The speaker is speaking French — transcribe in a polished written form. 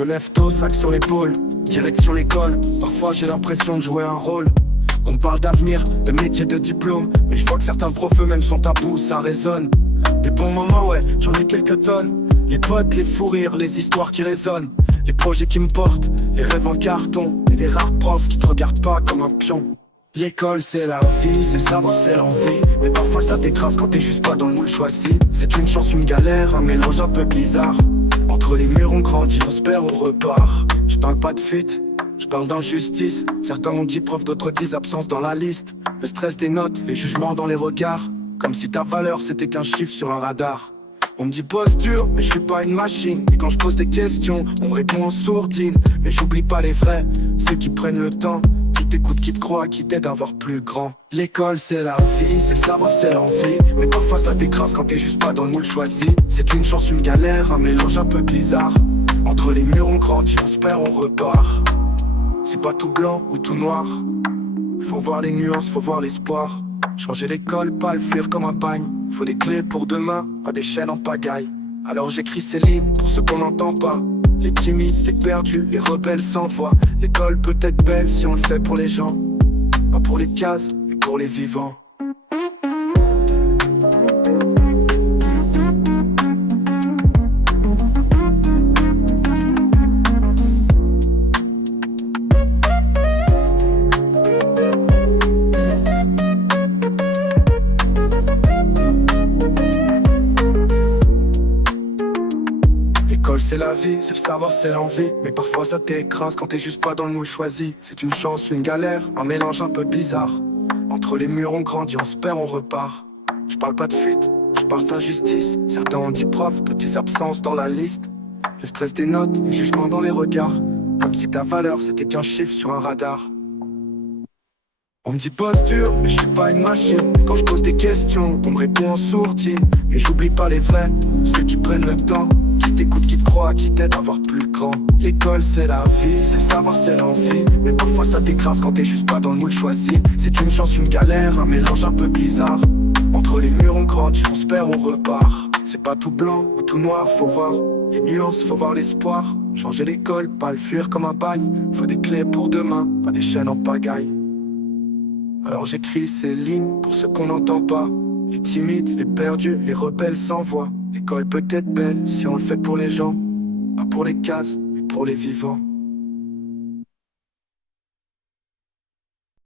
me lève tôt, sac sur l'épaule, direction l'école. Parfois j'ai l'impression de jouer un rôle. On parle d'avenir, de métier, de diplôme, mais je vois que certains profs eux-mêmes sont tabous, ça résonne. Des bons moments, ouais, j'en ai quelques tonnes. Les potes, les fous rires, les histoires qui résonnent. Les projets qui me portent, les rêves en carton. Et les rares profs qui te regardent pas comme un pion. L'école c'est la vie, c'est le savoir, c'est l'envie. Mais parfois ça t'écrase quand t'es juste pas dans le moule choisi. C'est une chance, une galère, un mélange un peu bizarre. Entre les murs on grandit, on se perd, on repart. Je parle pas de fuite, je parle d'injustice. Certains ont dit prof, d'autres disent absence dans la liste. Le stress des notes, les jugements dans les regards. Comme si ta valeur c'était qu'un chiffre sur un radar. On me dit bosse dur, mais je suis pas une machine. Et quand je pose des questions, on me répond en sourdine. Mais j'oublie pas les vrais, ceux qui prennent le temps, qui t'écoutent, qui te croient, qui t'aident à voir plus grand. L'école c'est la vie, c'est le savoir, c'est l'envie. Mais parfois ça t'écrase quand t'es juste pas dans le moule choisi. C'est une chance, une galère, un mélange un peu bizarre. Entre les murs on grandit, on se perd, on repart. C'est pas tout blanc ou tout noir. Faut voir les nuances, faut voir l'espoir. Changer l'école, pas le fuir comme un bagne. Faut des clés pour demain, pas des chaînes en pagaille. Alors j'écris ces lignes pour ceux qu'on n'entend pas. Les timides, les perdus, les rebelles sans voix. L'école peut être belle si on le fait pour les gens, pas pour les cases, mais pour les vivants. L'école c'est la vie, c'est le savoir, c'est l'envie. Mais parfois ça t'écrase quand t'es juste pas dans le moule choisi. C'est une chance, une galère, un mélange un peu bizarre. Entre les murs on grandit, on se perd, on repart. Je parle pas de fuite, je parle d'injustice. Certains ont dit prof, d'autres disent absence dans la liste. Le stress des notes, les jugements dans les regards. Comme si ta valeur c'était qu'un chiffre sur un radar. On me dit bosse dur, mais je suis pas une machine. Quand je pose des questions, on me répond en sourdine. Mais j'oublie pas les vrais, ceux qui prennent le temps, qui t'écoutent, qui te croient, qui t'aident à voir plus grand. L'école c'est la vie, c'est le savoir, c'est l'envie. Mais parfois ça t'écrase quand t'es juste pas dans le moule choisi. C'est une chance, une galère, un mélange un peu bizarre. Entre les murs on grandit, on se perd, on repart. C'est pas tout blanc ou tout noir, faut voir les nuances, faut voir l'espoir. Changer l'école, pas le fuir comme un bagne. Faut des clés pour demain, pas des chaînes en pagaille. Alors j'écris ces lignes pour ceux qu'on n'entend pas. Les timides, les perdus, les rebelles sans voix. L'école peut être belle si on le fait pour les gens, pas pour les cases, mais pour les vivants.